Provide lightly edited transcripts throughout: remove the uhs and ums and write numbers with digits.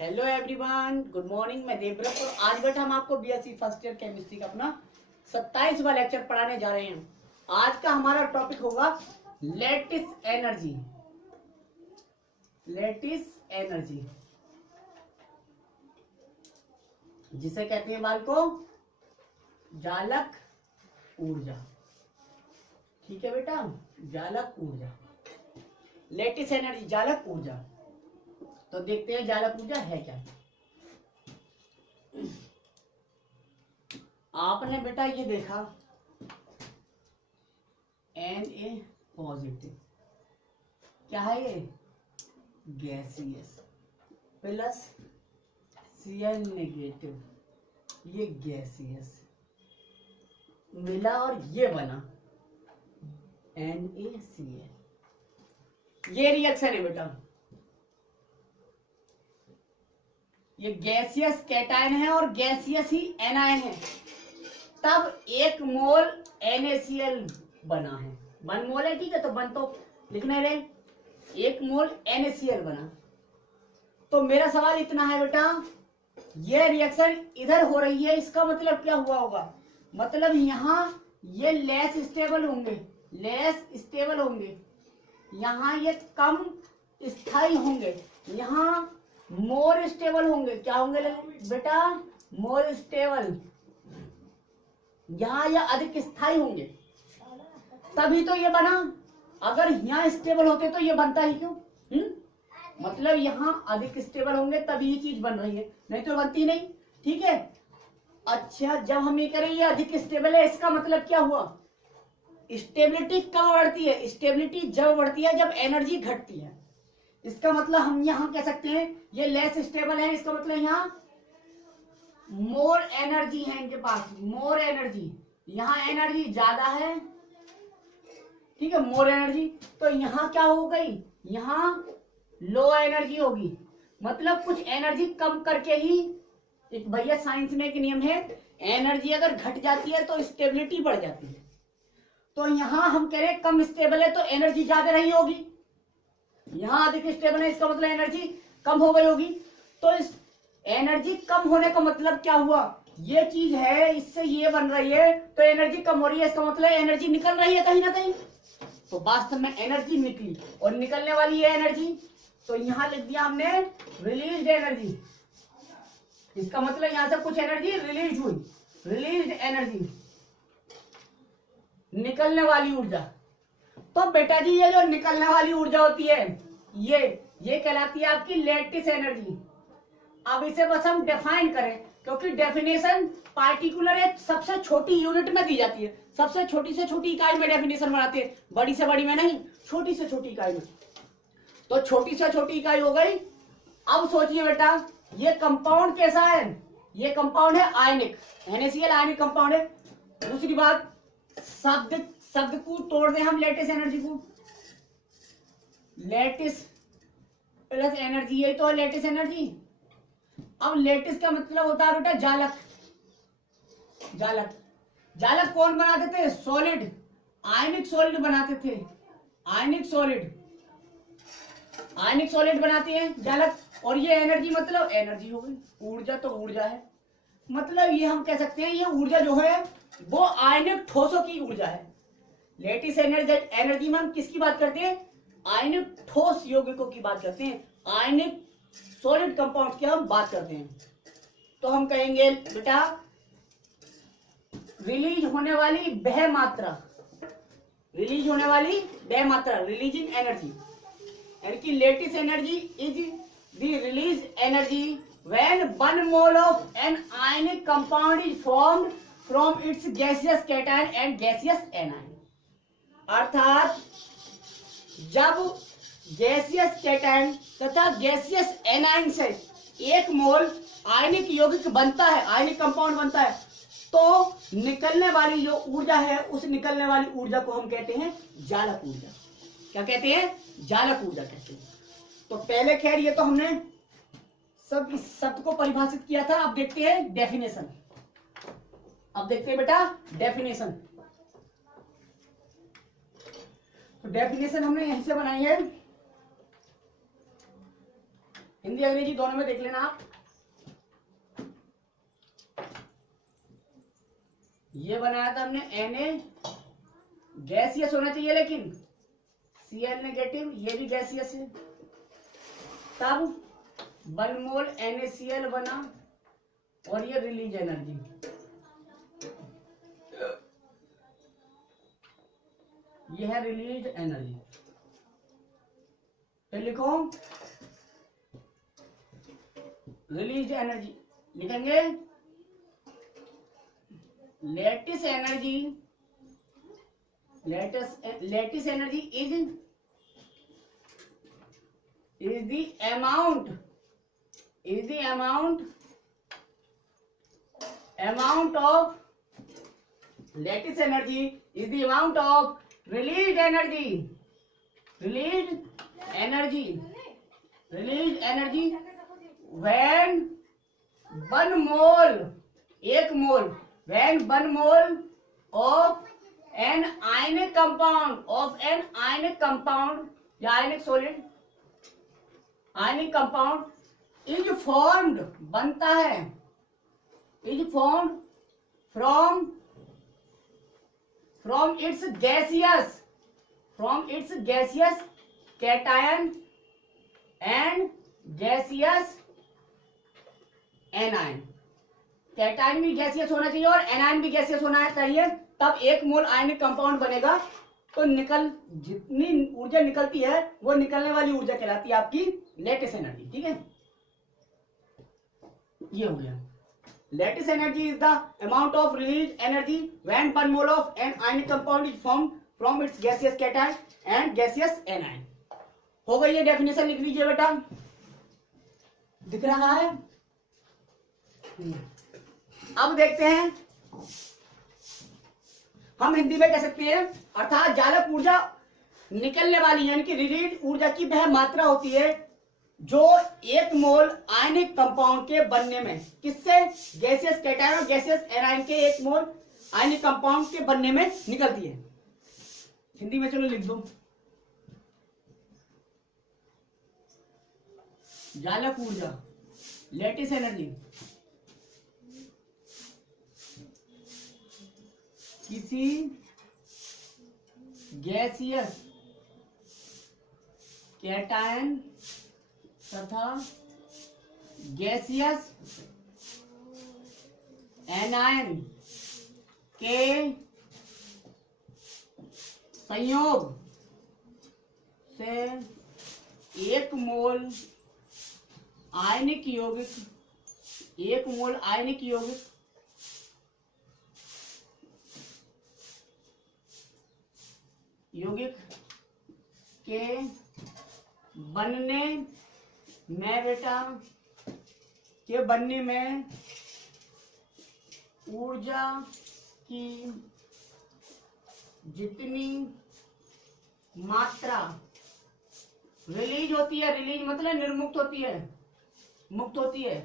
Hello everyone, good morning. मैं देवव्रत और आज बेटा हम आपको बीएससी फर्स्ट ईयर केमिस्ट्री का अपना 27वां लेक्चर पढ़ाने जा रहे हैं। आज का हमारा टॉपिक होगा लैटिस एनर्जी। लैटिस एनर्जी जिसे कहते हैं बालको जालक ऊर्जा। ठीक है बेटा, जालक ऊर्जा, लैटिस एनर्जी, जालक ऊर्जा। तो देखते हैं जालक ऊर्जा है क्या। आपने बेटा ये देखा Na पॉजिटिव, क्या है ये, गैसियस, प्लस Cl नेगेटिव, ये गैसियस मिला और ये बना NaCl। ये रिएक्शन है बेटा, ये गैसियस कैटायन है और गैसियस ही एनायन है। तब 1 मोल NaCl बना है। 1 मोल है, ठीक है, तो 1 तो लिखना रहे, 1 मोल NaCl बना। तो मेरा सवाल इतना है बेटा, ये रिएक्शन इधर हो रही है, इसका मतलब क्या हुआ होगा, मतलब यहाँ ये लेस स्टेबल होंगे, लेस स्टेबल होंगे, यहाँ ये कम स्थायी होंगे, यहाँ मोर स्टेबल होंगे। क्या होंगे बेटा, मोर स्टेबल, यहाँ या अधिक स्थायी होंगे, तभी तो ये बना। अगर यहाँ स्टेबल होते तो ये बनता ही क्यों? मतलब यहाँ अधिक स्टेबल होंगे तभी ये चीज बन रही है, नहीं तो बनती नहीं। ठीक है, अच्छा जब हम ये करें ये अधिक स्टेबल है, इसका मतलब क्या हुआ, स्टेबिलिटी कब बढ़ती है, स्टेबिलिटी जब बढ़ती है जब एनर्जी घटती है। इसका मतलब हम यहाँ कह सकते हैं ये लेस स्टेबल है, इसका मतलब यहाँ मोर एनर्जी है इनके पास, मोर एनर्जी, यहाँ एनर्जी ज्यादा है, ठीक है, मोर एनर्जी। तो यहाँ क्या हो गई, यहाँ लो एनर्जी होगी, मतलब कुछ एनर्जी कम करके ही, एक भैया साइंस में एक नियम है, एनर्जी अगर घट जाती है तो स्टेबिलिटी बढ़ जाती है। तो यहाँ हम कह रहे हैं कम स्टेबल है तो एनर्जी ज्यादा रही होगी, यहाँ अधिक स्टेबल है इसका मतलब एनर्जी कम हो गई होगी। तो इस एनर्जी कम होने का मतलब क्या हुआ, ये चीज है इससे ये बन रही है तो एनर्जी कम हो रही है, इसका मतलब एनर्जी निकल रही है कहीं ना कहीं। तो वास्तव में एनर्जी निकली और निकलने वाली है एनर्जी, तो यहाँ लिख दिया हमने रिलीज्ड एनर्जी। इसका मतलब यहां से कुछ एनर्जी रिलीज हुई, रिलीज्ड एनर्जी, निकलने वाली ऊर्जा। तो बेटा जी ये जो निकलने वाली ऊर्जा होती है ये कहलाती है आपकी लैटिस एनर्जी। अब इसे बस हम डिफाइन करें, क्योंकि डेफिनेशन पार्टिकुलर एक सबसे छोटी यूनिट में दी जाती है, सबसे छोटी से छोटी इकाई में डेफिनेशन बनाते हैं, बड़ी से बड़ी में नहीं, छोटी से छोटी इकाई में। तो छोटी से छोटी इकाई हो गई। अब सोचिए बेटा ये कंपाउंड कैसा है, ये कंपाउंड है आयनिक, NaCl आयनिक कंपाउंड है। दूसरी बात, शब्द को तोड़ दें हम लैटिस एनर्जी को, लैटिस प्लस एनर्जी, यही तो है लैटिस एनर्जी। अब लैटिस का मतलब होता है बेटा जालक, जालक, जालक कौन बनाते थे, सॉलिड, आयनिक सॉलिड बनाते थे, आयनिक सॉलिड, आयनिक सॉलिड बनाते हैं जालक। और ये एनर्जी मतलब एनर्जी हो गई, ऊर्जा तो ऊर्जा है, मतलब ये हम कह सकते हैं ये ऊर्जा जो है वो आयनिक ठोसों की ऊर्जा है। लैटिस एनर्जी में हम किसकी बात करते हैं, आयनिक ठोस यौगिकों की बात करते हैं, आयनिक सॉलिड कंपाउंड की हम बात करते हैं। तो हम कहेंगे बेटा रिलीज होने वाली वह मात्रा, रिलीज होने वाली वह मात्रा, रिलीजिंग एनर्जी, यानी कि lattice energy is the release energy when 1 mole of an ionic compound is formed from its gaseous cation and gaseous anion। अर्थात जब गैसियस कैटायन तथा गैसियस एनायन से 1 मोल आयनिक यौगिक बनता है, आयनिक कंपाउंड बनता है, तो निकलने वाली जो ऊर्जा है उस निकलने वाली ऊर्जा को हम कहते हैं जालक ऊर्जा। क्या कहते हैं, जालक ऊर्जा कहते हैं। तो पहले खैर ये तो हमने सब इस शब्द को परिभाषित किया था। अब देखते हैं डेफिनेशन, अब देखते हैं बेटा डेफिनेशन। तो डेफिनेशन हमने यहीं से बनाई है, हिंदी अंग्रेजी दोनों में देख लेना आप। ये बनाया था हमने Na, गैसियस होना चाहिए लेकिन Cl नेगेटिव, ये भी गैसियस है। तब 1 मोल NaCl बना और ये रिलीज एनर्जी, ये है रिलीज एनर्जी। फिर लिखो रिलीज एनर्जी, लिखेंगे lattice energy, lettuce energy is the amount of lattice energy is the amount of released energy when 1 mole, 1 mole, when 1 mole of an ionic compound या ionic solid, ionic compound is formed, बनता है, is formed from its gaseous cation and gaseous anion। Cation भी gaseous होना चाहिए और anion भी gaseous होना चाहिए, तब 1 मोल आयनिक कंपाउंड बनेगा। तो जितनी ऊर्जा निकलती है वो निकलने वाली ऊर्जा कहलाती है आपकी लेटिस एनर्जी। ठीक है, ये हो गया। Lettuce energy is the amount of release energy when 1 mole of an ionic compound is formed from its gaseous cation and gaseous anion. हो गई ये डेफिनेशन, लिख लीजिए बेटा, दिख रहा है। अब देखते हैं हम हिंदी में कह सकते हैं, अर्थात जालक ऊर्जा निकलने वाली यानी कि रिलीज ऊर्जा की वह मात्रा होती है जो 1 मोल आयनिक कंपाउंड के बनने में, किससे, गैसियस कैटायन और गैसियस एनायन के 1 मोल आयनिक कंपाउंड के बनने में निकलती है। हिंदी में चलो लिख दो, जालक ऊर्जा लेटिस एनर्जी किसी गैसियस कैटायन तथा गैसियस एनायन के संयोग से 1 मोल आयनिक यौगिक के बनने में बेटा ऊर्जा की जितनी मात्रा रिलीज होती है, रिलीज मतलब निर्मुक्त होती है, मुक्त होती है,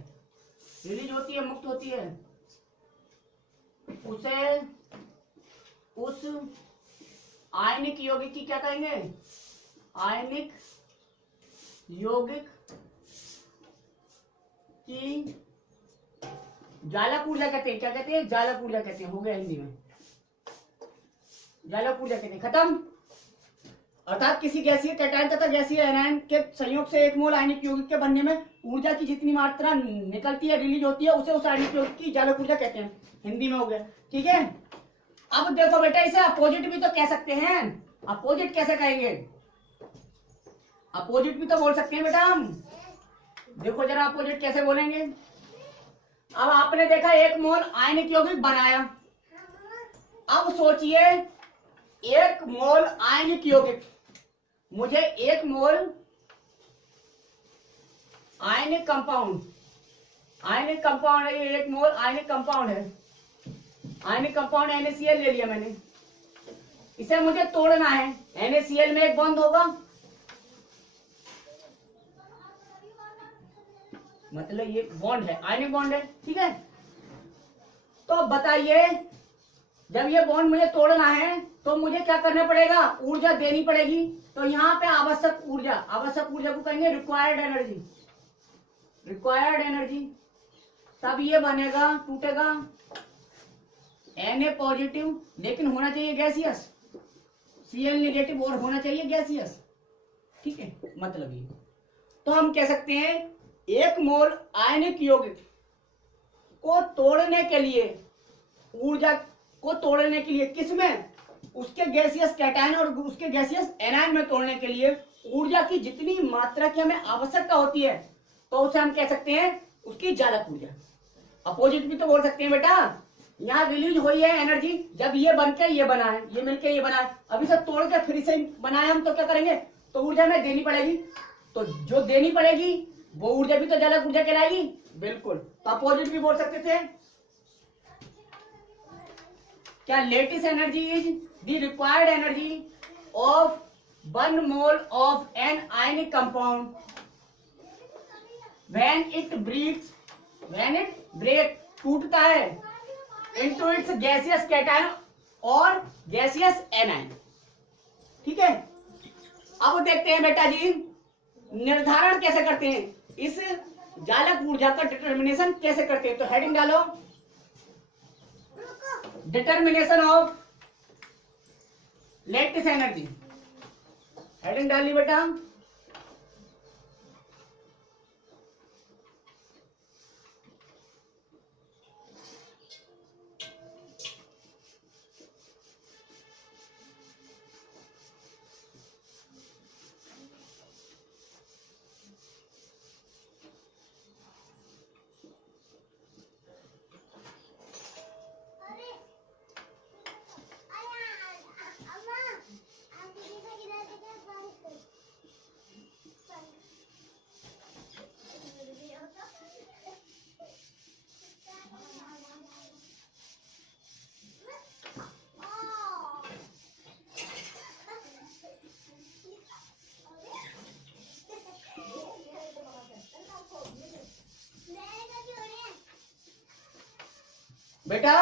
रिलीज होती है, मुक्त होती है, उसे उस आयनिक यौगिक की क्या कहेंगे, आयनिक यौगिक की जालक ऊर्जा कहते हैं। क्या कहते हैं, जालक ऊर्जा कहते हैं। हो गया हिंदी में, जालक ऊर्जा कहते हैं, खत्म। अर्थात किसी गैसीय कैटायन तथा गैसीय एनायन के संयोग से 1 मोल आयनिक यौगिक के बनने में ऊर्जा की जितनी मात्रा निकलती है, रिलीज होती है, उसे उस आयनिक यौगिक की जालक ऊर्जा कहते हैं। हिंदी में हो गया, ठीक है। अब देखो बेटा, इसे अपोजिट भी तो कह सकते हैं। अपोजिट कैसे कहेंगे, अपोजिट भी तो बोल सकते हैं बेटा हम। देखो जरा अपोजिट कैसे बोलेंगे। अब आपने देखा 1 मोल आयनिक यौगिक बनाया, अब सोचिए 1 मोल आयनिक यौगिक, मुझे 1 मोल आयनिक कंपाउंड है, ये 1 मोल आयनिक कंपाउंड है, आयनिक कंपाउंड NaCl ले लिया मैंने, इसे मुझे तोड़ना है। NaCl में एक बॉन्ड होगा, मतलब ये बॉन्ड है, आयनिक बॉन्ड है, ठीक है। तो बताइए, जब ये बॉन्ड मुझे तोड़ना है तो मुझे क्या करना पड़ेगा, ऊर्जा देनी पड़ेगी। तो यहाँ पे आवश्यक ऊर्जा को कहेंगे रिक्वायर्ड एनर्जी। रिक्वायर्ड एनर्जी, तब ये बनेगा, टूटेगा Na पॉजिटिव, लेकिन होना चाहिए गैसियस, Cl नेगेटिव और होना चाहिए गैसियस। ठीक है, मतलब ये तो हम कह सकते हैं 1 मोल आयनिक यौगिक को तोड़ने के लिए, ऊर्जा को तोड़ने के लिए, किसमें, उसके गैसियस कैटायन और उसके गैसियस एनायन में तोड़ने के लिए ऊर्जा की जितनी मात्रा की हमें आवश्यकता होती है, तो उसे हम कह सकते हैं उसकी जालक ऊर्जा। अपोजिट भी तो बोल सकते हैं बेटा, यहाँ रिलीज हुई है एनर्जी, जब ये बनके ये बना है, ये मिलके ये बना है, अभी सब तोड़ के फिर से बनाए हम, तो क्या करेंगे, तो ऊर्जा में देनी पड़ेगी, तो जो देनी पड़ेगी वो ऊर्जा भी तो जालक ऊर्जा कहलाएगी। बिल्कुल, तो अपोजिट भी बोल सकते थे। क्या lattice energy is the required energy of 1 mole of an ionic compound when it break, टूटता है, इनटू इट्स गैसियस कैटायन और गैसियस एनायन। ठीक है, अब देखते हैं बेटा जी निर्धारण कैसे करते हैं, इस जालक ऊर्जा का डिटर्मिनेशन कैसे करते हैं। तो हेडिंग डालो, determination of lattice energy, heading डाली बेटा। बेटा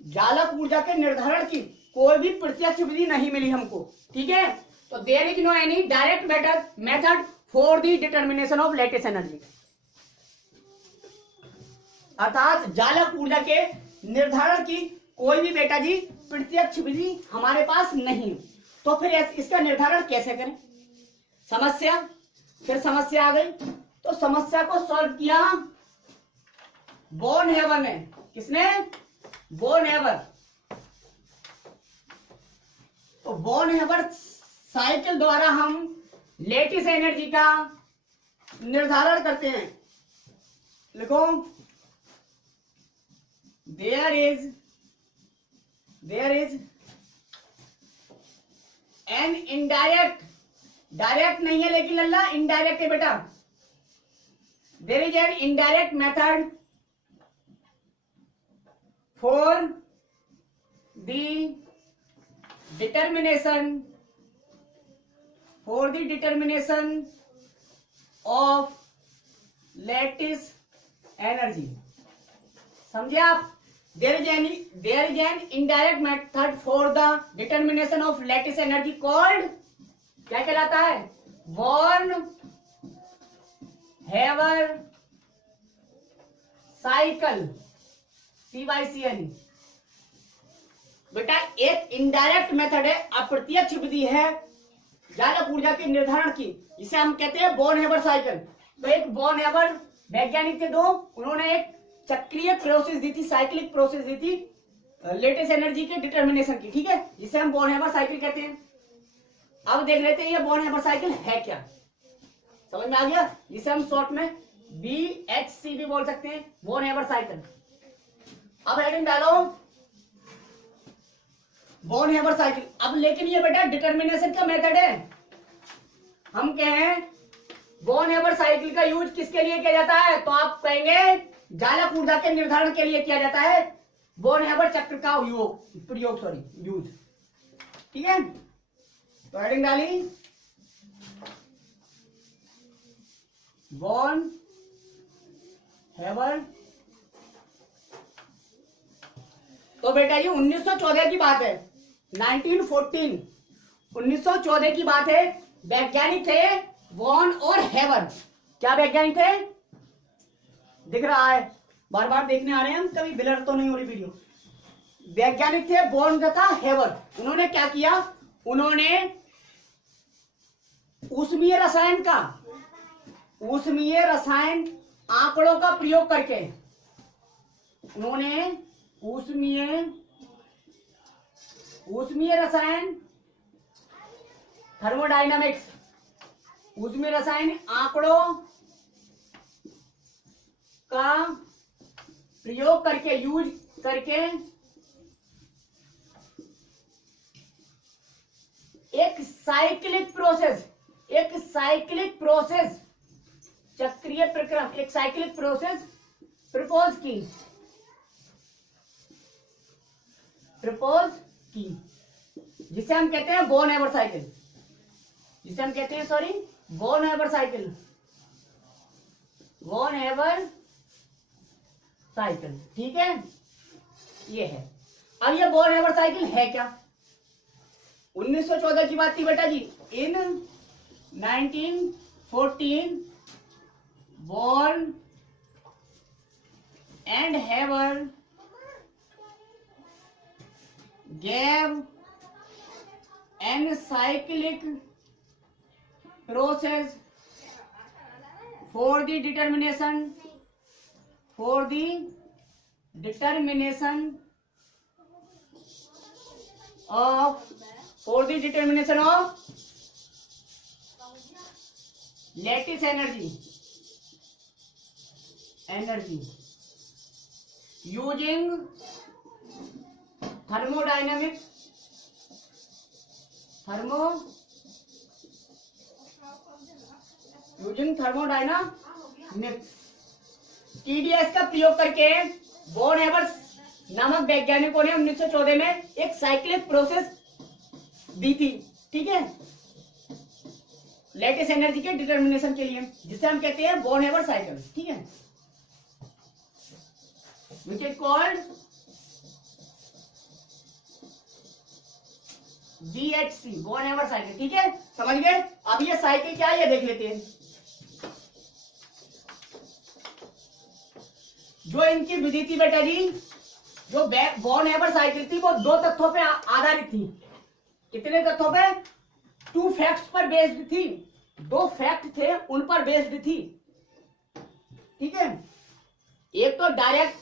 जालक ऊर्जा के निर्धारण की कोई भी प्रत्यक्ष विधि नहीं मिली हमको। ठीक है, तो there is no any direct method for the determination of lattice energy, अर्थात जालक ऊर्जा के निर्धारण की कोई भी बेटा जी प्रत्यक्ष विधि हमारे पास नहीं। तो फिर इसका निर्धारण कैसे करें, समस्या, फिर समस्या आ गई, तो समस्या को सॉल्व किया बोन हेवर ने। किसने, बोन हेवर। तो बोन हेवर साइकिल द्वारा हम लेटिस एनर्जी का निर्धारण करते हैं। लिखो, there is an indirect, direct नहीं है लेकिन लल्ला इनडायरेक्ट है बेटा, there is an indirect method for the determination of lattice energy। समझे आप, there is an indirect method for the determination of lattice energy called, क्या कहलाता है, बॉर्न हेवर साइकिल, CYCL। बेटा एक इनडायरेक्ट मेथड है, अप्रत्यक्ष विधि है जालक ऊर्जा के निर्धारण की, जिसे हम कहते हैं बॉर्न हेवर साइकिल। तो एक बॉर्न हेवर वैज्ञानिक थे दो, उन्होंने एक चक्रीय प्रोसेस दी थी, साइक्लिक प्रोसेस दी थी लेटेस्ट एनर्जी के डिटर्मिनेशन की। ठीक है, जिसे हम बॉर्न हेवर साइकिल कहते हैं। अब देख लेते हैं ये बॉर्न हेवर साइकिल है क्या, समझ में आ गया, जिसे हम शॉर्ट में BHC भी बोल सकते हैं, बॉर्न हेवर साइकिल। अब हेडिंग डालो बॉर्न हेवर साइकिल। अब लेकिन ये बेटा डिटर्मिनेशन का मेथड है, हम कहें बॉर्न हेवर साइकिल का यूज किसके लिए किया जाता है, तो आप कहेंगे जालक ऊर्जा के निर्धारण के लिए किया जाता है बॉर्न हेवर चक्र का यूज। ठीक है, तो हेडिंग डाली बॉर्न हेवर। तो बेटा ये 1914 की बात है, 1914 की बात है। वैज्ञानिक थे वॉन और हेवर। क्या वैज्ञानिक थे, दिख रहा है, बार बार देखने आ रहे हैं हम, कभी ब्लर तो नहीं हो रही वीडियो। वैज्ञानिक थे बॉर्न तथा हेवर। उन्होंने क्या किया, उन्होंने ऊष्मीय रसायन आंकड़ों का प्रयोग करके, उन्होंने ऊष्मीय रसायन थर्मोडायनामिक्स, ऊष्मीय रसायन आंकड़ों का प्रयोग करके, यूज करके एक साइक्लिक प्रोसेस चक्रीय प्रक्रम, एक साइक्लिक प्रोसेस प्रपोज की, जिसे हम कहते हैं born Haber cycle, born Haber cycle. ठीक है, ये है। अब ये बॉर्न हैबर साइकिल है क्या? 1914 की बात थी बेटा जी। इन 1914 born and Haber gave an cyclic process for the determination of lattice energy using thermodynamics TDS का प्रयोग करके बॉर्न हैबर नामक वैज्ञानिकों ने 1914 में एक साइक्लिक प्रोसेस दी थी। ठीक है, लेटिस एनर्जी के डिटर्मिनेशन के लिए, जिसे हम कहते हैं बॉर्न हैबर साइकिल। ठीक है, which is called BHC, born Haber cycle. ठीक है, समझ गए? अब ये साइकिल क्या है ये देख लेते हैं। जो इनकी विधि थी बेटा जी, जो बॉर्न हैबर साइकिल थी, वो दो तथ्यों पे आधारित थी। कितने तथ्यों पे? 2 फैक्ट्स पर बेस्ड थी। 2 फैक्ट थे, उन पर बेस्ड थी। ठीक है, एक तो डायरेक्ट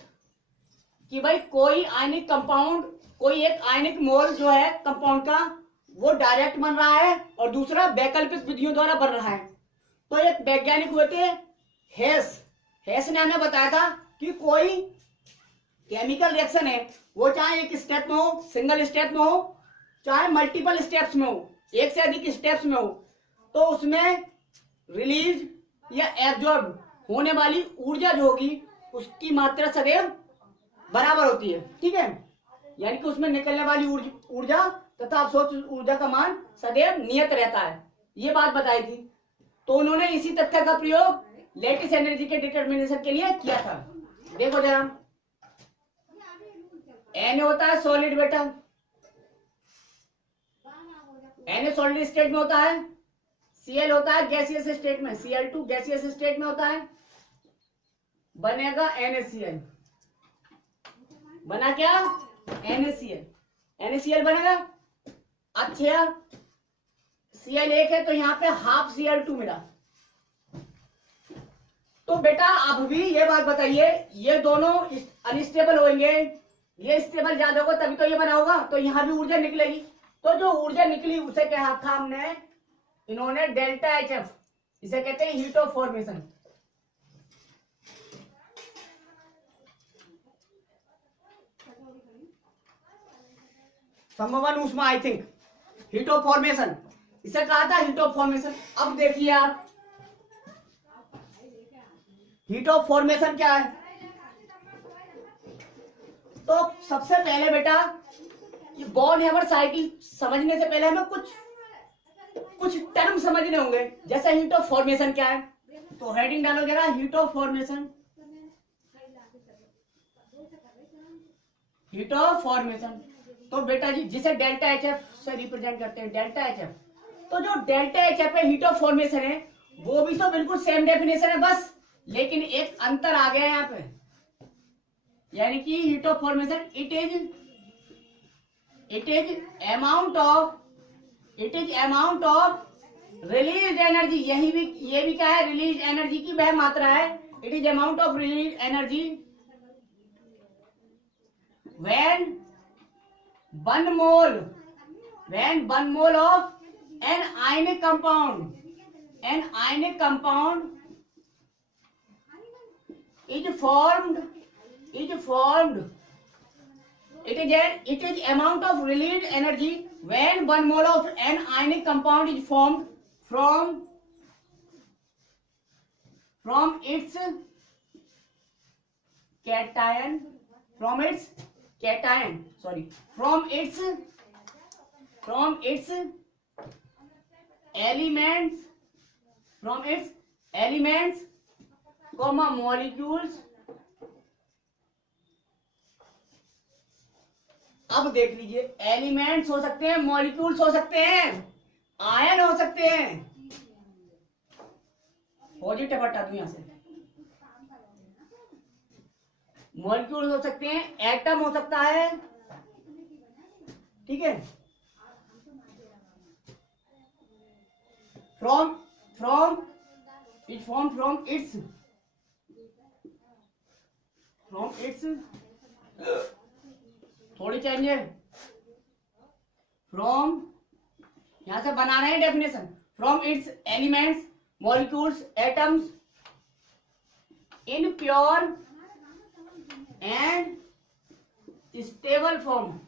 कि भाई कोई आयनिक कंपाउंड, कोई एक आयनिक मोल जो है कंपाउंड का, वो डायरेक्ट बन रहा है, और दूसरा वैकल्पिक विधियों द्वारा बन रहा है। तो एक वैज्ञानिक हुए थे हेस ने हमें बताया था कि कोई केमिकल रिएक्शन है, वो चाहे एक स्टेप में हो, सिंगल स्टेप में हो, चाहे मल्टीपल स्टेप्स में हो, एक से अधिक स्टेप्स में हो, तो उसमें रिलीज या एब्जॉर्ब होने वाली ऊर्जा जो होगी, उसकी मात्रा सदैव बराबर होती है। ठीक है, यानी कि उसमें निकलने वाली ऊर्जा तथा अवशोष ऊर्जा का मान सदैव नियत रहता है। ये बात बताई थी। तो उन्होंने इसी तथ्य का प्रयोग लेटिस एनर्जी के डिटर्मिनेशन के लिए किया था। देखो जरा, एन होता है सॉलिड बेटा, एन सॉलिड स्टेट में होता है, Cl होता है गैसियस स्टेट में, Cl2 गैसियस स्टेट में होता है, बनेगा NaCl। बना क्या? NaCl बनेगा। अच्छा, Cl1 है तो यहाँ पे हाफ Cl2 मिला। तो बेटा अब भी ये बात बताइए, ये दोनों अनस्टेबल होंगे, ये स्टेबल ज्यादा होगा तभी तो ये बना होगा, तो यहाँ भी ऊर्जा निकलेगी। तो जो ऊर्जा निकली उसे क्या था हमने, इन्होंने डेल्टा HF, इसे कहते हैं हीट ऑफ फॉर्मेशन। संभवन ऊष्मा, I think heat of formation, इसे कहा था हीट ऑफ फॉर्मेशन। अब देखिए आप, हीट ऑफ फॉर्मेशन क्या है? तो सबसे पहले बेटा, ये बॉर्न हैबर साइकिल समझने से पहले हमें कुछ टर्म समझने होंगे। जैसे हीट ऑफ फॉर्मेशन क्या है, तो हेडिंग डालो जरा, heat of formation. Heat of formation तो बेटा जी जिसे डेल्टा HF से रिप्रेजेंट करते हैं, डेल्टा HF। तो जो डेल्टा HF है, हीट ऑफ फॉर्मेशन है, वो भी तो बिल्कुल सेम डेफिनेशन है, बस लेकिन एक अंतर आ गया यहाँ पे, यानी कि heat of formation it is amount of release energy. ये भी क्या है, रिलीज एनर्जी की वह मात्रा है। It is amount of release energy when 1 mole of an ionic compound is formed, it is amount of released energy when 1 mole of an ionic compound is formed from its elements, molecules। अब देख लीजिए, elements हो सकते हैं, molecules हो सकते हैं, ion हो सकते हैं। पॉजिटिव हटा दूं यहां से, मॉलिक्यूल हो सकते हैं, एटम हो सकता है, ठीक है। from its थोड़ी चेंज है, फ्रॉम यहां से बना रहे हैं definition, from its elements, molecules, atoms in pure and stable form.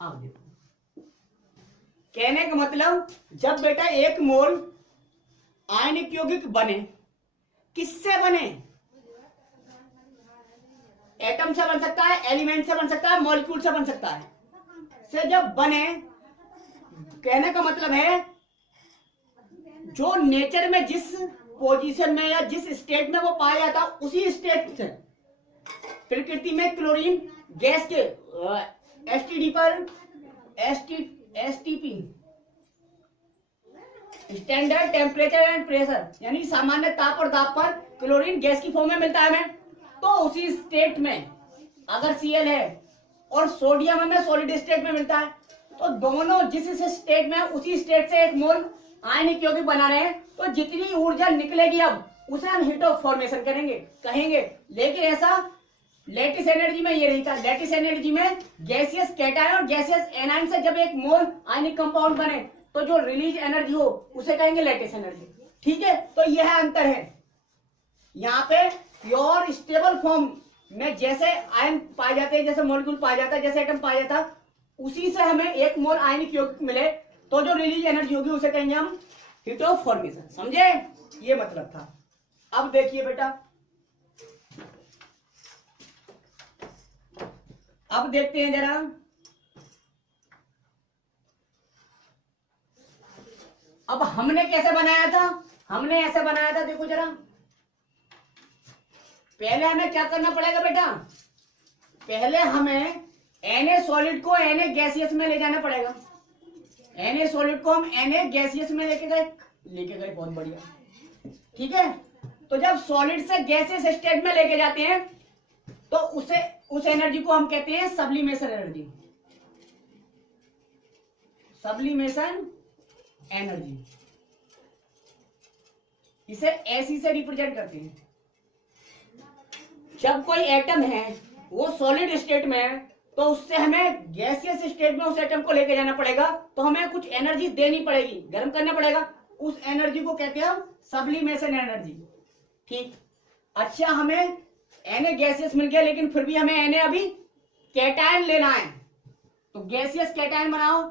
अब देखो, कहने का मतलब, जब बेटा एक मोल आयनिक यौगिक बने, किससे बने? एटम से बन सकता है, एलिमेंट से बन सकता है, मॉलिक्यूल से बन सकता है, से जब बने, कहने का मतलब है जो नेचर में जिस पोजीशन में या जिस स्टेट में वो पाया जाता, उसी स्टेट से प्रकृति में क्लोरीन गैस के एसटीडी पर STP standard temperature and pressure, यानी सामान्य ताप और दाब पर क्लोरीन गैस की फॉर्म में मिलता है हमें। तो उसी स्टेट में अगर Cl है और सोडियम हमें सॉलिड स्टेट में मिलता है, तो दोनों जिस स्टेट में उसी स्टेट से एक मोल आयनिक यौगिक बना रहे हैं, तो जितनी ऊर्जा निकलेगी अब उसे हम हीट ऑफ फॉर्मेशन कहेंगे। लेकिन ऐसा लेटिस एनर्जी में ये नहीं था। लेटिस एनर्जी में गैसियस कैटायन और गैसियस एनायन से जब एक मोल आयनिक कंपाउंड बने, तो जो रिलीज एनर्जी हो उसे कहेंगे लेटिस एनर्जी, ठीक है। तो यह अंतर है। यहाँ पे प्योर स्टेबल फॉर्म में जैसे आयन पाए जाते हैं, जैसे मॉलिक्यूल पाया जाता है, जैसे एटम पाया जाता, उसी से हमें एक मोल आयनिक यौगिक मिले, तो जो रिलीज एनर्जी होगी उसे कहेंगे हम हीट ऑफ फॉर्मेशन। समझे? ये मतलब था। अब देखिए बेटा, अब देखते हैं जरा, अब हमने कैसे बनाया था। हमने ऐसे बनाया था, देखो जरा, पहले हमें क्या करना पड़ेगा बेटा, पहले हमें Na सॉलिड को Na गैसियस में ले जाना पड़ेगा। Na सॉलिड को हम Na गैसियस में लेके गए, बहुत बढ़िया, ठीक है। तो जब सॉलिड से गैसियस स्टेट में लेके जाते हैं, तो उस एनर्जी को हम कहते हैं सब्लिमेशन एनर्जी। सब्लिमेशन एनर्जी, इसे ऐसी से रिप्रेजेंट करते हैं। जब कोई एटम है वो सॉलिड स्टेट में है, तो उससे हमें गैसियस स्टेट में उस एटम को लेके जाना पड़ेगा, तो हमें कुछ एनर्जी देनी पड़ेगी, गर्म करना पड़ेगा। उस एनर्जी को कहते हैं हम सब्लिमेशन एनर्जी, ठीक। अच्छा, हमें Na गैसियस मिल गया, लेकिन फिर भी हमें Na अभी कैटायन लेना है, तो गैसियस कैटायन बनाओ। Na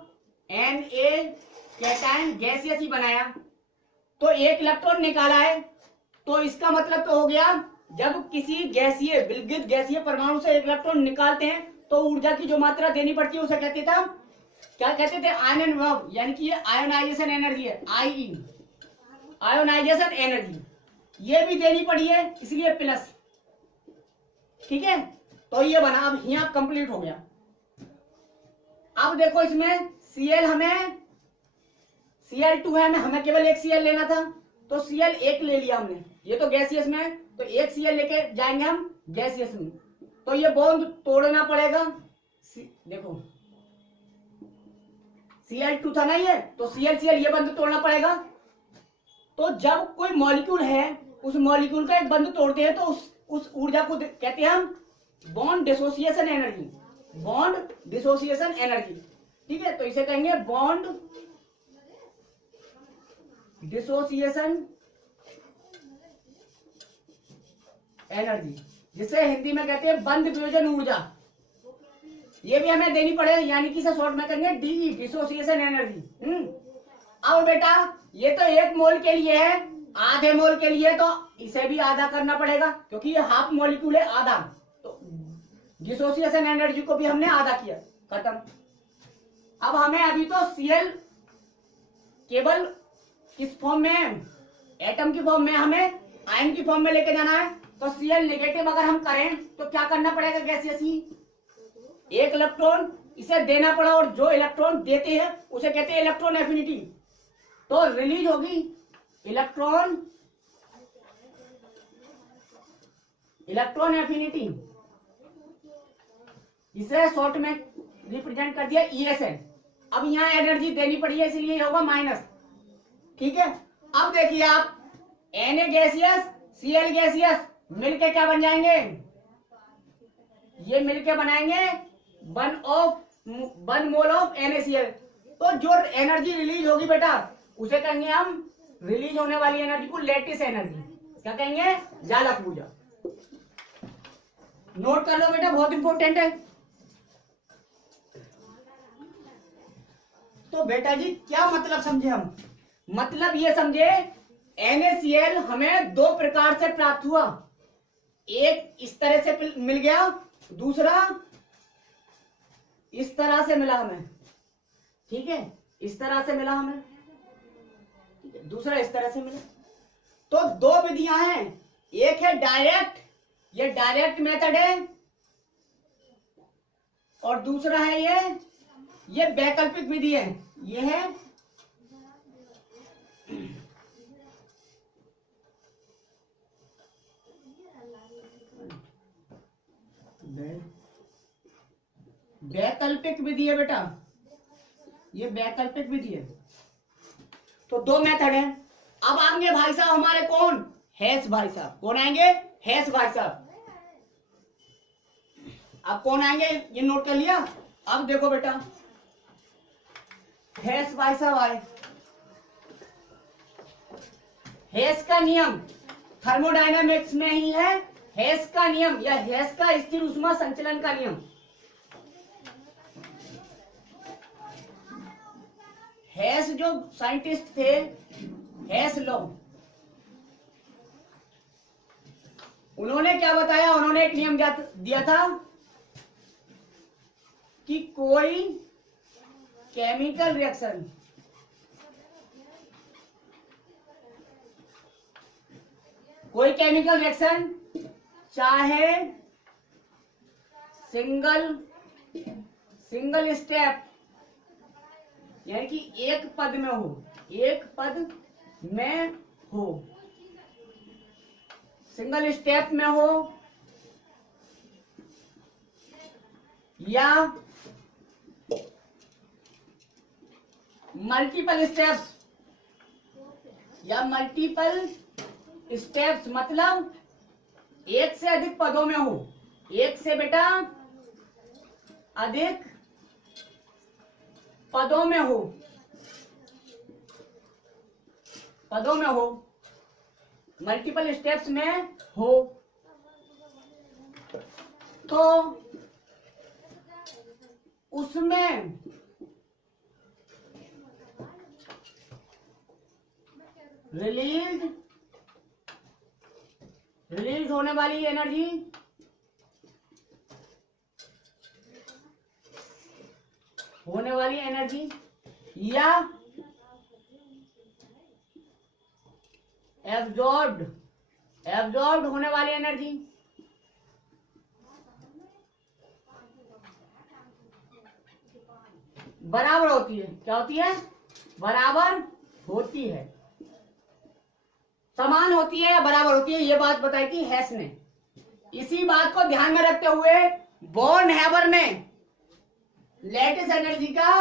कैटायन गैसियस ही बनाया, तो एक इलेक्ट्रॉन निकाला है। तो इसका मतलब तो हो गया, जब किसी गैसीय विलगित गैसीय परमाणु से एक इलेक्ट्रॉन निकालते हैं, तो ऊर्जा की जो मात्रा देनी पड़ती है उसे कहते थे, क्या कहते थे, आयन वर्ब, यानी कि ये आयोनाइजेशन एनर्जी है, आई, आयोनाइजेशन एनर्जी, ये भी देनी पड़ी है, इसलिए प्लस, ठीक है। तो ये बना, अब यहाँ कंप्लीट हो गया। अब देखो, इसमें Cl हमें Cl2 है, हमें केवल एक Cl लेना था, तो Cl एक ले लिया हमने, ये तो गैसियस में है, तो एक Cl लेके जाएंगे हम गैसियस में, तो ये बॉन्ड तोड़ना पड़ेगा। देखो Cl2 था ना ये, तो Cl ये बंध तोड़ना पड़ेगा। तो जब कोई मॉलिक्यूल है, उस मॉलिक्यूल का एक बंध तोड़ते हैं, तो उस ऊर्जा को कहते हैं हम bond dissociation energy, bond dissociation energy. ठीक है, तो इसे कहेंगे बॉन्ड डिसोसिएशन एनर्जी, जिसे हिंदी में कहते हैं बंध वियोजन ऊर्जा। ये भी हमें देनी पड़ेगी, यानी कि इसे शॉर्ट में कहेंगे डी, डिसोसिएशन एनर्जी। अब बेटा ये तो एक मोल के लिए है, आधे मोल के लिए तो इसे भी आधा करना पड़ेगा, क्योंकि ये हाफ मॉलिक्यूल है आधा, तो डिसोसिएशन एनर्जी को भी हमने आधा किया, खत्म। अब हमें अभी तो Cl केवल किस फॉर्म में, एटम की फॉर्म में, हमें आयन की फॉर्म में लेके जाना है, तो Cl नेगेटिव अगर हम करें तो क्या करना पड़ेगा, गैसियस ही एक इलेक्ट्रॉन इसे देना पड़ा, और जो इलेक्ट्रॉन देते हैं उसे कहते हैं इलेक्ट्रॉन एफिनिटी, तो रिलीज होगी इलेक्ट्रॉन एफिनिटी, इसे शॉर्ट में रिप्रेजेंट कर दिया ESN। अब यहां एनर्जी देनी पड़ी है, इसलिए होगा माइनस। ठीक है, अब देखिए आप Na गैसियस Cl गैसियस मिलके क्या बन जाएंगे, ये मिलके बनाएंगे 1 मोल ऑफ NaCl। तो जो एनर्जी रिलीज होगी बेटा, उसे कहेंगे हम, रिलीज होने वाली एनर्जी को लेटिस एनर्जी, क्या कहेंगे, जालक ऊर्जा। नोट कर लो बेटा, बहुत इंपॉर्टेंट है। तो बेटा जी क्या मतलब समझे हम, मतलब ये समझे NaCl हमें दो प्रकार से प्राप्त हुआ, एक इस तरह से मिल गया, दूसरा इस तरह से मिला हमें। ठीक है, इस तरह से मिला हमें, दूसरा इस तरह से मिला। तो दो विधियां हैं, एक है डायरेक्ट, ये डायरेक्ट मेथड है, और दूसरा है ये वैकल्पिक विधि है, ये है वैकल्पिक विधि है बेटा, ये वैकल्पिक विधि है। तो दो मेथड है। अब आएंगे भाई साहब हमारे कौन, हेस भाई साहब, कौन आएंगे, हेस भाई साहब। अब कौन आएंगे, ये नोट कर लिया। अब देखो बेटा, हेस भाई साहब आए। हेस का नियम थर्मोडायनामिक्स में ही है, हेस का नियम या हेस का स्थिर ऊष्मा संचलन का नियम। हेस जो साइंटिस्ट थे, हेस लोग, उन्होंने क्या बताया, उन्होंने एक नियम दिया था कि कोई केमिकल रिएक्शन, चाहे सिंगल स्टेप, यानी कि एक पद में हो, सिंगल स्टेप में हो, या मल्टीपल स्टेप्स, मतलब एक से अधिक पदों में हो, एक से बेटा अधिक पदों में हो, मल्टीपल स्टेप्स में हो, तो उसमें रिलीज होने वाली एनर्जी या एब्जॉर्ब्ड होने वाली एनर्जी बराबर होती है। क्या होती है? बराबर की है, समान होती है या बराबर होती है, ये बात बताई थी हेस ने। इसी बात को ध्यान में रखते हुए बॉर्नहेवर ने लैटिस एनर्जी का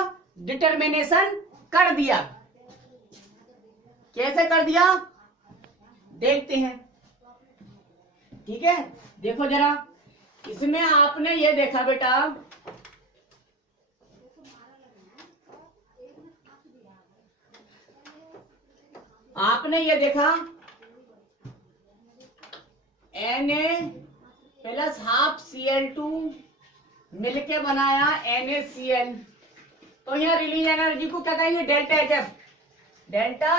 डिटरमिनेशन कर दिया। कैसे कर दिया देखते हैं, ठीक है। देखो जरा, इसमें आपने ये देखा बेटा, आपने ये देखा Na प्लस हाफ Cl2 मिलके बनाया NaCl। तो यहाँ रिलीज एनर्जी को क्या कहेंगे, delta HF, delta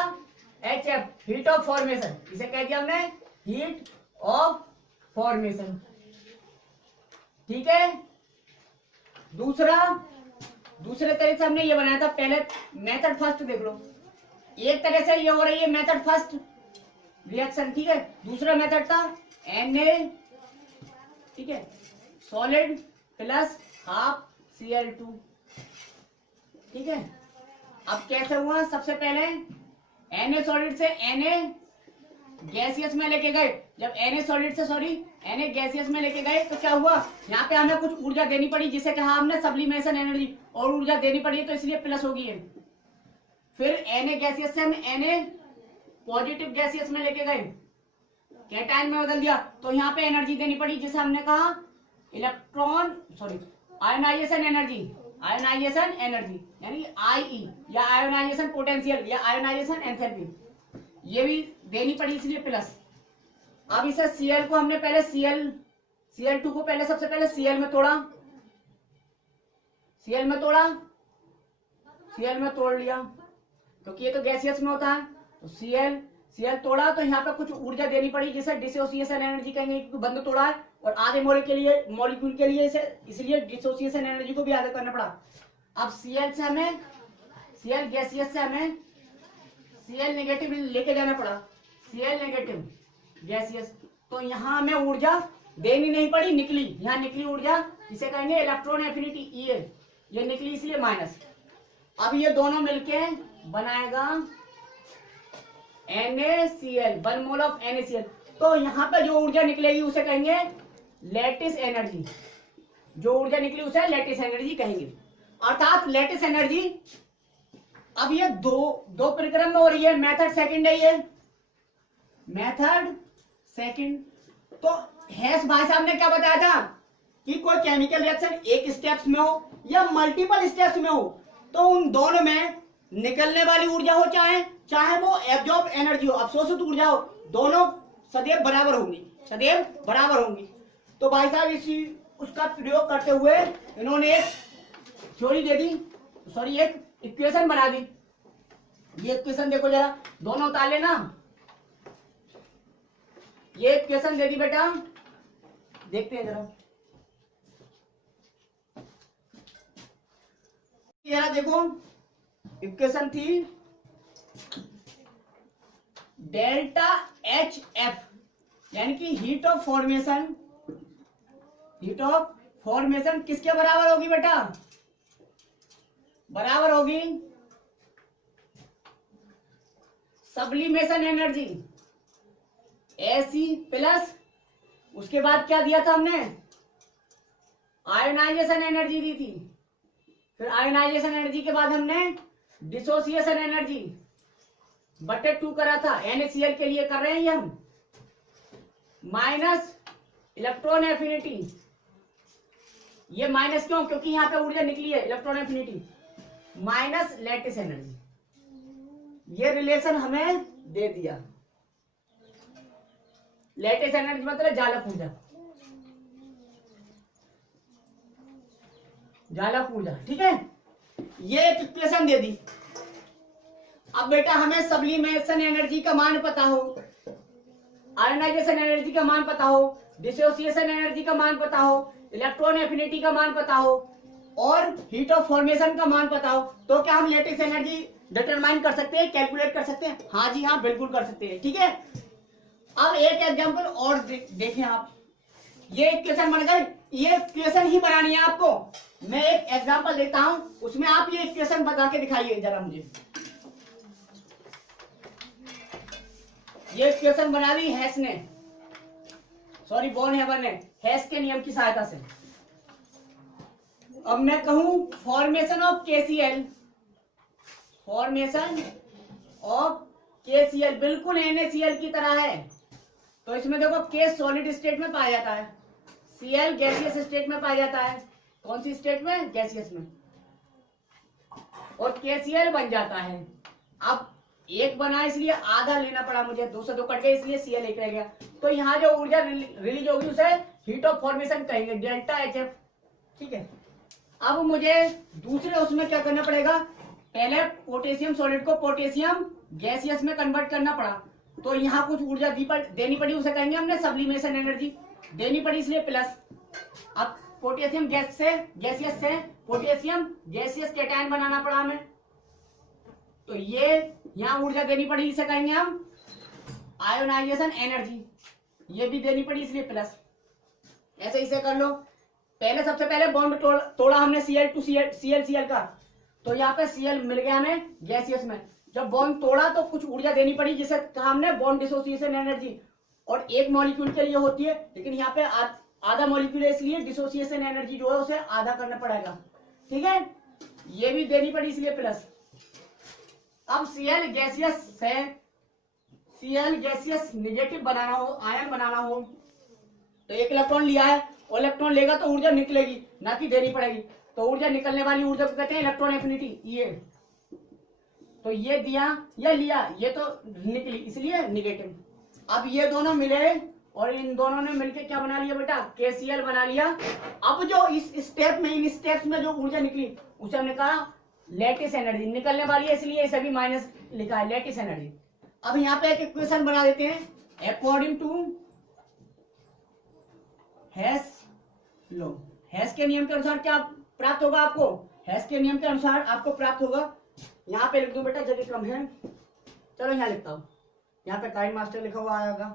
HF, heat of formation. इसे कह दिया हमने हीट ऑफ फॉर्मेशन, ठीक है। दूसरे तरह से हमने ये बनाया था, पहले मेथड फर्स्ट देख लो, एक तरह से ये हो रही है मेथड फर्स्ट रिएक्शन, ठीक है। दूसरा मेथड था Na, ठीक है, सॉलिड प्लस हाफ Cl2, ठीक है। अब कैसे हुआ, सबसे पहले Na सॉलिड से Na गैसियस में लेके गए। जब Na सॉलिड से Na गैसियस में लेके गए तो क्या हुआ, यहाँ पे हमें कुछ ऊर्जा देनी पड़ी, जिसे कहा हमने सब्लिमेशन एनर्जी, और ऊर्जा देनी पड़ी तो इसलिए प्लस होगी है। फिर Na गैसियस से हम Na पॉजिटिव गैसियस में लेके गए, कैटायन में बदल दिया, तो यहाँ पे एनर्जी देनी पड़ी, जिसे हमने कहा आयोनाइजेशन एनर्जी यानी IE, या आयोनाइजेशन पोटेंशियल या आयोनाइजेशन एंथैल्पी, ये भी देनी पड़ी इसलिए प्लस। अब इसे Cl को हमने पहले Cl2 को पहले सबसे पहले Cl में तोड़ लिया, क्योंकि ये तो गैसियस में होता है। तो Cl तोड़ा तो यहाँ पे कुछ ऊर्जा देनी पड़ी, जिसे डिसोसिएशन एनर्जी कहेंगे, क्योंकि बंद तोड़ा है और आधे मॉलिक्यूल के लिए इसे, इसलिए डिसोसिएशन एनर्जी को भी आगे करना पड़ा। अब Cl गैसियस से हमें Cl नेगेटिव लेके जाना पड़ा, Cl नेगेटिव गैसियस, तो यहाँ हमें ऊर्जा देनी नहीं पड़ी, निकली, यहाँ निकली ऊर्जा, जिसे कहेंगे इलेक्ट्रॉन एफिनिटी E, ये निकली इसलिए माइनस। अब ये दोनों मिलके बनाएगा NaCl, 1 मोल ऑफ NaCl। तो यहाँ पे जो ऊर्जा निकलेगी उसे कहेंगे लैटिस एनर्जी, जो ऊर्जा निकली उसे लैटिस एनर्जी कहेंगे, अर्थात लैटिस एनर्जी। अब ये दो प्रक्रम में हो रही है, मेथड सेकंड है ये, मेथड सेकंड। तो हेस भाई साहब ने क्या बताया था कि कोई केमिकल रिएक्शन एक स्टेप्स में हो या मल्टीपल स्टेप्स में हो, तो उन दोनों में निकलने वाली ऊर्जा हो, चाहे वो एब्जॉर्ब एनर्जी हो, अवशोषित ऊर्जा हो, दोनों सदैव बराबर होंगी। तो भाई साहब इसी उसका प्रयोग करते हुए इन्होंने एक थ्योरी दे दी, एक इक्वेशन बना दी। ये इक्वेशन देखो जरा, दोनों उतार लेना। ये इक्वेशन दे दी बेटा, देखते हैं जरा देखो, इक्वेशन थी डेल्टा HF, यानी कि हीट ऑफ फॉर्मेशन किसके बराबर होगी बेटा, बराबर होगी सब्लिमेशन एनर्जी AC प्लस, उसके बाद क्या दिया था हमने, आयोनाइजेशन एनर्जी दी थी। फिर आयोनाइजेशन एनर्जी के बाद हमने डिसोसिएशन एनर्जी बटे 2 करा था, NaCl के लिए कर रहे हैं ये हम, माइनस इलेक्ट्रॉन एफिनिटी। ये माइनस क्यों, क्योंकि यहाँ पे ऊर्जा निकली है, electron affinity minus lattice energy. ये रिलेशन हमें दे दिया, लैटिस एनर्जी मतलब जालक ऊर्जा, ठीक है। ये एक इक्वेशन दे दी। अब बेटा हमें सब्लिमेशन एनर्जी का मान पता हो, आयोनाइजेशन एनर्जी का मान पता हो, डिसोसिएशन एनर्जी का मान पता हो, इलेक्ट्रॉन एफिनिटी का मान पता हो और हीट ऑफ फॉर्मेशन का मान पता हो, तो क्या हम लैटिस एनर्जी डिटरमाइन कर सकते हैं, कैलकुलेट कर सकते हैं? हाँ जी हाँ, बिल्कुल कर सकते हैं, ठीक है। अब एक एग्जांपल और देखें आप, ये इक्वेशन बन गई, ये इक्वेशन ही बनानी है आपको। मैं एक एग्जांपल देता हूं, उसमें आप ये इक्वेशन बता के दिखाइए जरा मुझे। ये इक्वेशन बना दी हेस ने, सॉरी बॉन हेवन ने, हेस के नियम की सहायता से। अब मैं कहूं formation of KCL, formation of KCL बिल्कुल NaCl की तरह है। तो इसमें देखो के सॉलिड स्टेट में पाया जाता है, Cl गैसियस स्टेट में पाया जाता है। कौन सी स्टेट में? गैसियस में। और KCl बन जाता है। अब एक बना इसलिए आधा लेना पड़ा मुझे, 2 से 2 कट गए इसलिए Cl एक रह गया। तो यहाँ जो ऊर्जा रिलीज होगी उसे हीट ऑफ फॉर्मेशन कहेंगे, डेल्टा HF। ठीक है, अब मुझे दूसरे उसमें क्या करना पड़ेगा, पहले पोटेशियम सॉलिड को पोटेशियम गैसियस में कन्वर्ट करना पड़ा। तो यहाँ कुछ ऊर्जा देनी पड़ी, उसे कहेंगे हमने सब्लिमेशन एनर्जी देनी पड़ी, इसलिए प्लस। अब पोटेशियम गैसियस से पोटेशियम गैसियस कैटायन बनाना पड़ा हमें, तो ये यहाँ ऊर्जा देनी पड़ी, इसे कहेंगे हम आयोनाइजेशन एनर्जी, ये भी देनी पड़ी इसलिए प्लस। ऐसे इसे कर लो। पहले सबसे पहले बॉन्ड तोड़ा हमने Cl टू Cl का, तो यहाँ पे Cl मिल गया हमें गैसियस में। जब बॉन्ड तोड़ा तो कुछ ऊर्जा देनी पड़ी, जिसे कहा हमने बॉन्ड डिसोसिएशन एनर्जी, और एक मॉलिक्यूल के लिए होती है, लेकिन यहाँ पे आधा मॉलिक्यूल है इसलिए डिसोसिएशन एनर्जी जो है उसे आधा करना पड़ेगा। ठीक है, ये भी देनी पड़ी इसलिए प्लस। अब Cl गैसियस निगेटिव बनाना हो, आयन बनाना हो, तो एक इलेक्ट्रॉन लिया है, और इलेक्ट्रॉन लेगा तो ऊर्जा निकलेगी, ना कि देनी पड़ेगी। तो ऊर्जा निकलने वाली ऊर्जा को कहते हैं इलेक्ट्रॉन एफिनिटी। ये तो ये दिया या लिया, ये तो निकली इसलिए निगेटिव। अब ये दोनों मिले और इन दोनों ने मिलकर क्या बना लिया बेटा, KCl बना लिया। अब जो इस स्टेप में, इन स्टेप्स में जो ऊर्जा निकली उसे हमने कहा लैटिस एनर्जी। निकलने वाली है इसलिए इसे भी माइनस लिखा है, लैटिस एनर्जी। अब यहाँ पे एक इक्वेशन बना देते हैं अकॉर्डिंग टू हेस लो। हेस के नियम के अनुसार क्या प्राप्त होगा आपको, हेस के नियम के अनुसार आपको प्राप्त होगा, यहाँ पे लिख दूं बेटा, जगह कम है, चलो यहाँ लिखता हूं, यहाँ पे काइन मास्टर लिखा हुआ आएगा,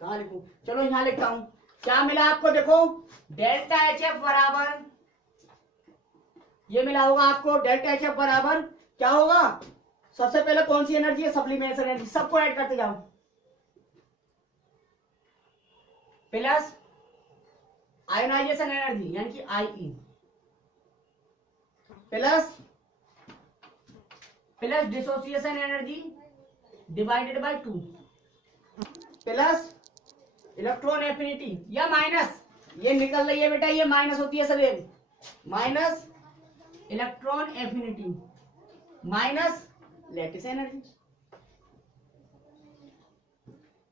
कहाँ लिखूं, चलो यहाँ लिखता हूं। क्या मिला आपको, देखो डेल्टा HF बराबर, ये मिला होगा आपको डेल्टा HF बराबर क्या होगा, सबसे पहले कौन सी एनर्जी है, सब्लिमेशन एनर्जी, सबको ऐड करते जाओ, प्लस आयोनाइजेशन एनर्जी यानी कि IE, plus dissociation energy divided by 2, plus electron affinity या माइनस, ये निकल रही है बेटा, ये माइनस होती है सदैव, minus electron affinity minus lattice energy.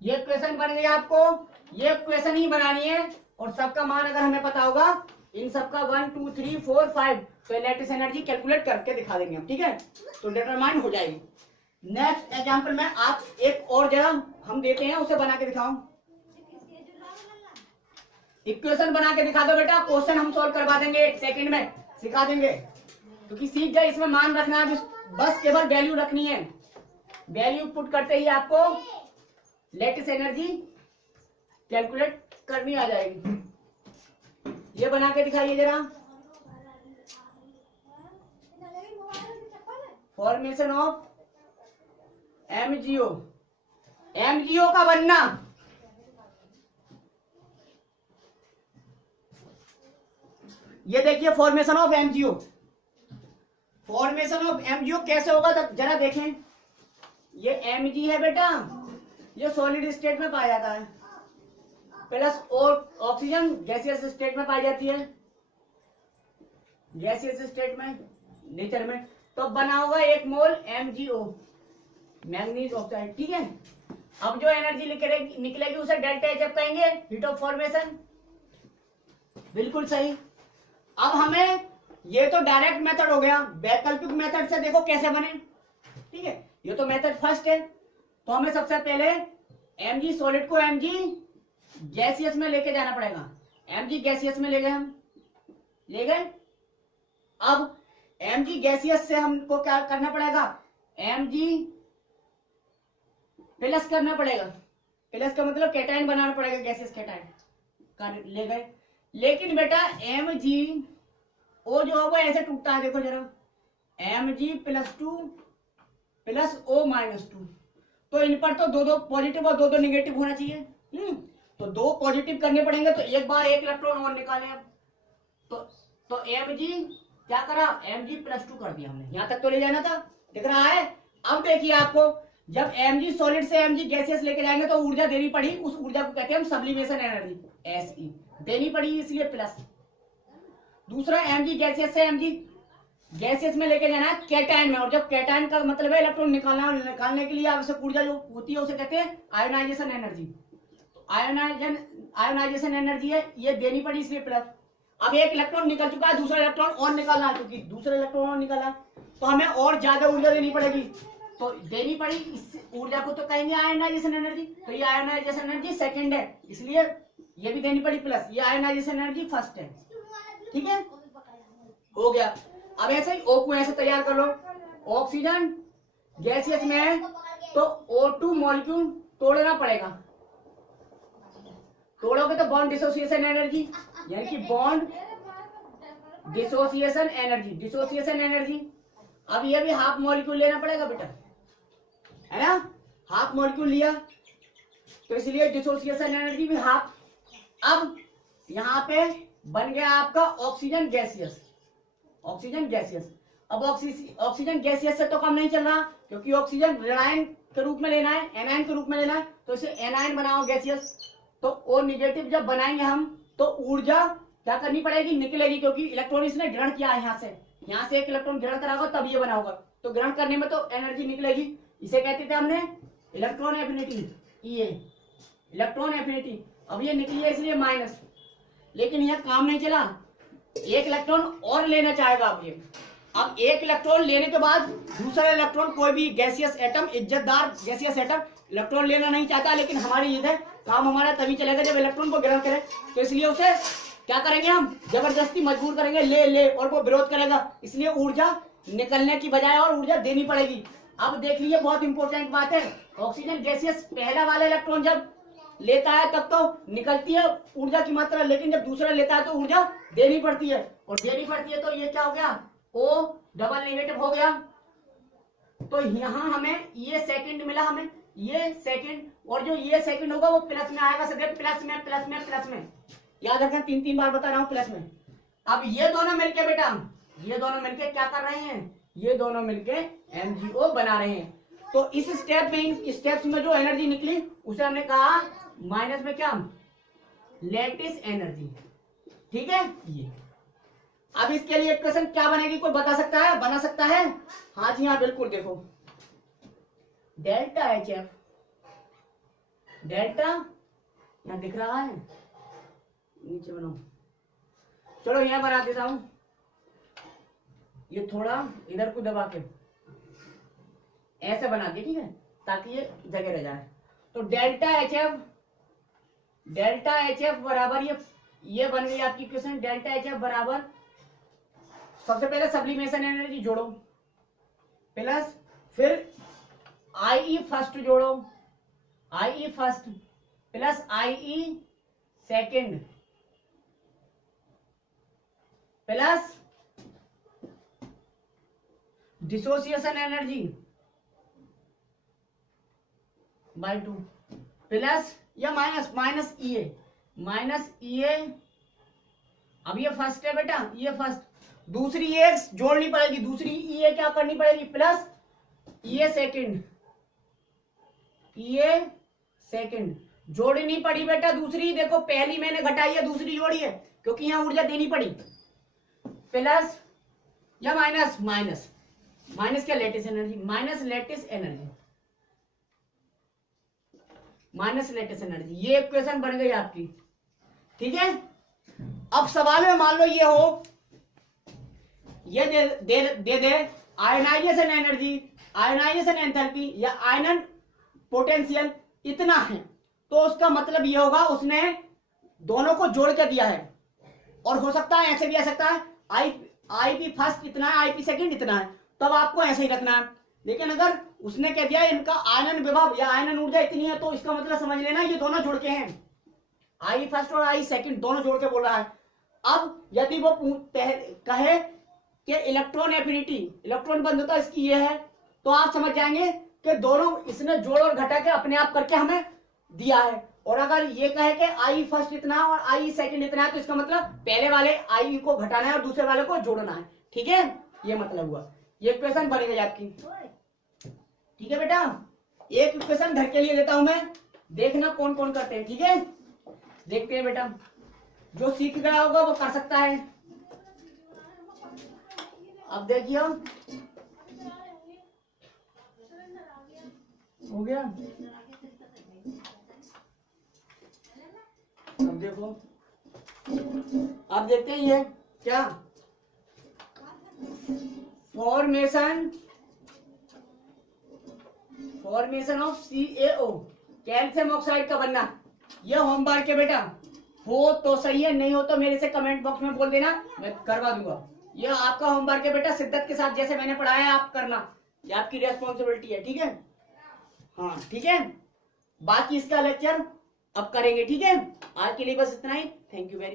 ये क्वेश्चन बन गया आपको, ये क्वेश्चन ही बनानी है, और सबका मान अगर हमें पता होगा, इन सबका 1 2 3 4 5, तो लैटिस एनर्जी कैलकुलेट करके दिखा देंगे हम। ठीक है, तो डिटरमाइन हो जाएगी। नेक्स्ट एग्जांपल में आप एक और जरा हम देते हैं, उसे बना के दिखाओ, इक्वेशन बना के दिखा दो बेटा, क्वेश्चन हम सॉल्व करवा देंगे 1 सेकंड में, सिखा देंगे, क्योंकि सीख गए, इसमें मान रखना है, बस केवल वैल्यू रखनी है, वैल्यू पुट करते ही आपको लैटिस एनर्जी कैलकुलेट करनी आ जाएगी। ये बना के दिखाइए जरा, फॉर्मेशन ऑफ MgO, MgO का बनना, ये देखिए formation of MgO, formation of MgO कैसे होगा जरा देखें। ये Mg है बेटा, ये सॉलिड स्टेट में पाया जाता है, प्लस और ऑक्सीजन गैसियस स्टेट में पाई जाती है, गैसियस स्टेट में नेचर में, तो बना होगा 1 मोल MgO मैंगनीज ऑक्साइड। ठीक है, अब जो एनर्जी निकलेगी उसे डेल्टा HF कहेंगे, हीट ऑफ फॉर्मेशन, बिल्कुल सही। अब हमें, ये तो डायरेक्ट मेथड हो गया, वैकल्पिक मेथड से देखो कैसे बने। ठीक है, ये तो मेथड फर्स्ट है, तो हमें सबसे पहले Mg सॉलिड को Mg गैसियस में लेके जाना पड़ेगा, Mg गैसियस में ले गए, हम ले गए। अब Mg गैसियस से हमको क्या करना पड़ेगा, Mg प्लस करना पड़ेगा, प्लस का मतलब कैटायन बनाना पड़ेगा, गैसियस कैटायन ले गए। लेकिन बेटा MgO जो है वो ऐसे टूटता है, देखो जरा, Mg +2 + O -2, तो इन पर तो दो दो पॉजिटिव और दो दो निगेटिव होना चाहिए। तो दो पॉजिटिव करने पड़ेंगे, तो एक बार एक इलेक्ट्रॉन और निकालें अब। तो Mg क्या करा, Mg+2 कर दिया हमने, यहां तक तो ले जाना था, दिख रहा है। अब देखिए आपको, जब Mg सॉलिड से Mg गैसियस लेके जाएंगे तो ऊर्जा देनी पड़ी, उस ऊर्जा को कहते हैं हम सब्लिमेशन एनर्जी, Se देनी पड़ी, इसलिए प्लस। दूसरा Mg गैसियस से Mg गैसियस में लेके जाना है कैटायन में, और जब कैटायन का मतलब है इलेक्ट्रॉन निकालना, निकालने के लिए आवश्यक ऊर्जा जो होती है उसे कहते हैं आयोनाइजेशन एनर्जी। आयोनाइजेशन एनर्जी है, ये देनी पड़ी, इसलिए प्लस। अब एक इलेक्ट्रॉन निकल चुका है, दूसरा इलेक्ट्रॉन और निकालना है, क्योंकि दूसरा इलेक्ट्रॉन और निकाला तो हमें और ज्यादा ऊर्जा देनी पड़ेगी, तो देनी पड़ी। इस ऊर्जा को तो कहेंगे आयोनाइजेशन एनर्जी, तो ये आयोनाइजेशन एनर्जी सेकंड है, इसलिए ये भी देनी पड़ी प्लस। ये आयोनाइजेशन एनर्जी फर्स्ट है, ठीक है, हो गया। अब ऐसे ही O को ऐसे तैयार कर लो, ऑक्सीजन गैसियस में है तो O2 मॉलिक्यूल तोड़ना पड़ेगा, तोड़ोगे तो बॉन्ड डिसोसिएशन एनर्जी, यानी कि bond dissociation energy, dissociation energy. अब ये भी हाफ मॉलिक्यूल लेना पड़ेगा बेटा, है ना, हाफ मॉलिक्यूल लिया तो इसलिए डिसोसिएशन एनर्जी भी हाफ। अब यहाँ पे बन गया आपका ऑक्सीजन गैसियस, ऑक्सीजन गैसियस। अब ऑक्सीजन गैसियस से तो कम नहीं चल रहा, क्योंकि ऑक्सीजन ऋणायन के रूप में लेना है, एनायन के रूप में लेना है, तो इसे एनायन बनाओ गैसियस। तो O निगेटिव जब बनाएंगे हम तो ऊर्जा क्या करनी पड़ेगी, निकलेगी, क्योंकि इलेक्ट्रॉन इसने ग्रहण किया है, यहाँ से एक इलेक्ट्रॉन ग्रहण करा होगा तब ये बना होगा, तो ग्रहण करने में तो एनर्जी निकलेगी। इसे कहते थे हमने इलेक्ट्रॉन एफिनिटी, ये इलेक्ट्रॉन एफिनिटी। अब ये निकली है इसलिए माइनस, लेकिन यह काम नहीं चला, एक इलेक्ट्रॉन और लेना चाहेगा। अब एक इलेक्ट्रॉन लेने के बाद दूसरा इलेक्ट्रॉन, कोई भी गैसियस एटम, इज्जतदार गैसियस एटम इलेक्ट्रॉन लेना नहीं चाहता, लेकिन हमारी ईद है, काम हमारा तभी चलेगा जब इलेक्ट्रॉन को ग्रहण करे, तो इसलिए उसे क्या करेंगे, हम जबरदस्ती मजबूर करेंगे, ले, और वो विरोध करेगा, इसलिए ऊर्जा निकलने की बजाय और ऊर्जा देनी पड़ेगी। अब देख लीजिए, बहुत इंपॉर्टेंट बात है, ऑक्सीजन गैसियस पहला वाला इलेक्ट्रॉन जब लेता है तब तो निकलती है ऊर्जा की मात्रा, लेकिन जब दूसरा लेता है तो ऊर्जा देनी पड़ती है, और देनी पड़ती है तो ये क्या हो गया, O डबल नेगेटिव हो गया। तो यहाँ हमें ये सेकंड मिला, हमें ये सेकंड, और जो ये सेकंड होगा वो प्लस में आएगा, सदैव प्लस में, प्लस में, प्लस में, याद रखना, 3 बार बता रहा हूँ प्लस में। अब ये दोनों मिलके बेटा, ये दोनों मिलके क्या कर रहे हैं, ये दोनों मिलके MgO बना रहे हैं। तो इस स्टेप में, स्टेप्स में जो एनर्जी निकली उसे हमने कहा माइनस में क्या, लैटिस एनर्जी, ठीक है। ये अब इसके लिए क्वेश्चन क्या बनेगी, कोई बता सकता है, बना सकता है? हाँ जी हाँ, बिल्कुल, देखो डेल्टा HF, डेल्टा यहां दिख रहा है, नीचे बनाओ, चलो यहां बना देता हूं, ये थोड़ा इधर को दबा के ऐसे बना दिया, ठीक है, ताकि ये जगह रह जाए। तो डेल्टा HF बराबर ये बन गई आपकी क्वेश्चन, डेल्टा HF बराबर, सबसे पहले सब्लिमेशन एनर्जी जोड़ो प्लस, फिर IE फर्स्ट जोड़ो, IE first plus IE second plus dissociation energy by 2 plus या माइनस EA। अब ये फर्स्ट है बेटा, ये फर्स्ट, दूसरी ये जोड़नी पड़ेगी, दूसरी EA क्या करनी पड़ेगी, प्लस EA सेकंड जोड़नी पड़ी बेटा। दूसरी देखो, पहली मैंने घटाई है, दूसरी जोड़ी है, क्योंकि यहां ऊर्जा देनी पड़ी, प्लस या माइनस क्या, lattice energy, minus lattice energy, ये इक्वेशन बन गई आपकी, ठीक है। अब सवाल में मान लो ये हो, ये दे आयनाइजेशन एनर्जी, आयनाइजेशन एंथैल्पी या आयनन पोटेंशियल इतना है, तो उसका मतलब ये होगा उसने दोनों को जोड़ के दिया है, और हो सकता है ऐसे भी आ सकता है, IP फर्स्ट इतना है, IP सेकंड इतना है, तब आपको ऐसे ही रखना है। लेकिन अगर उसने कह दिया इनका आयनन विभव या आयनन ऊर्जा इतनी है, तो इसका मतलब समझ लेना ये दोनों जुड़ के हैं, I फर्स्ट और I सेकंड दोनों जोड़ के बोल रहा है। अब यदि वो कहे कि इलेक्ट्रॉन एफिनिटी, इलेक्ट्रॉन बंधुता इसकी ये है, तो आप समझ जाएंगे कि दोनों इसने जोड़ और घटा के अपने आप करके हमें दिया है। और अगर ये कहे कि आई फर्स्ट इतना और आई सेकंड इतना है, तो इसका मतलब पहले वाले आई को घटाना है और दूसरे वाले को जोड़ना है। ठीक है, ये मतलब हुआ। ये इक्वेशन बन गई आपकी। ठीक है बेटा, एक इक्वेशन घर के लिए देता हूं मैं, देखना कौन कौन करते हैं। ठीक है, देखते हैं बेटा, जो सीख गया होगा वो कर सकता है। अब देखिए, हो गया। अब देखो, अब देखते हैं ये क्या, formation of CaO, calcium oxide का बनना। यह होमवर्क है बेटा, हो तो सही है, नहीं हो तो मेरे से कमेंट बॉक्स में बोल देना, मैं करवा दूंगा। यह आपका होमवर्क है बेटा, शिद्दत के साथ जैसे मैंने पढ़ाया आप करना, ये आपकी रेस्पॉन्सिबिलिटी है। ठीक है, हाँ ठीक है, बाकी इसका लेक्चर अब करेंगे। ठीक है, आज के लिए बस इतना ही। Thank you very